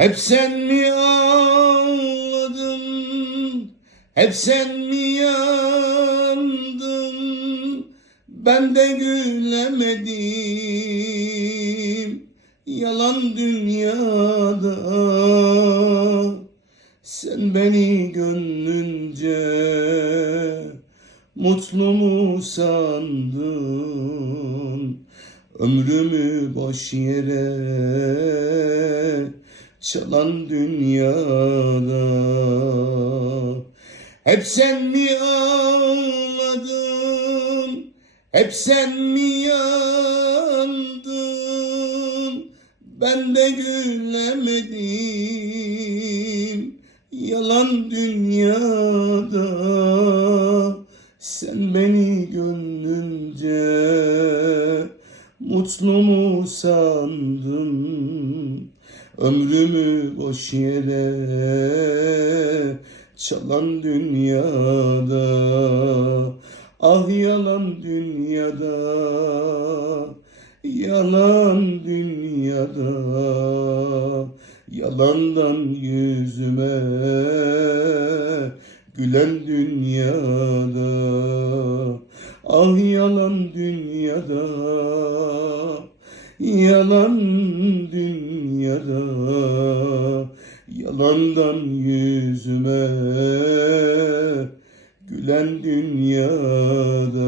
Hep sen mi ağladın? Hep sen mi yandın? Ben de gülemedim. Yalan dünyada. Sen beni gönlünce mutlu mu sandın? Ömrümü boş yere çalan dünyada Hep sen mi ağladın? Hep sen mi yandın? Ben de gülemedim Yalan dünyada Sen beni gönlünce Mutlu mu sandın? Ömrümü boş yere çalan dünyada Ah yalan dünyada Yalan dünyada Yalandan yüzüme Gülen dünyada Ah yalan dünyada Yalan dünyada Yalandan yüzüme Gülen dünyada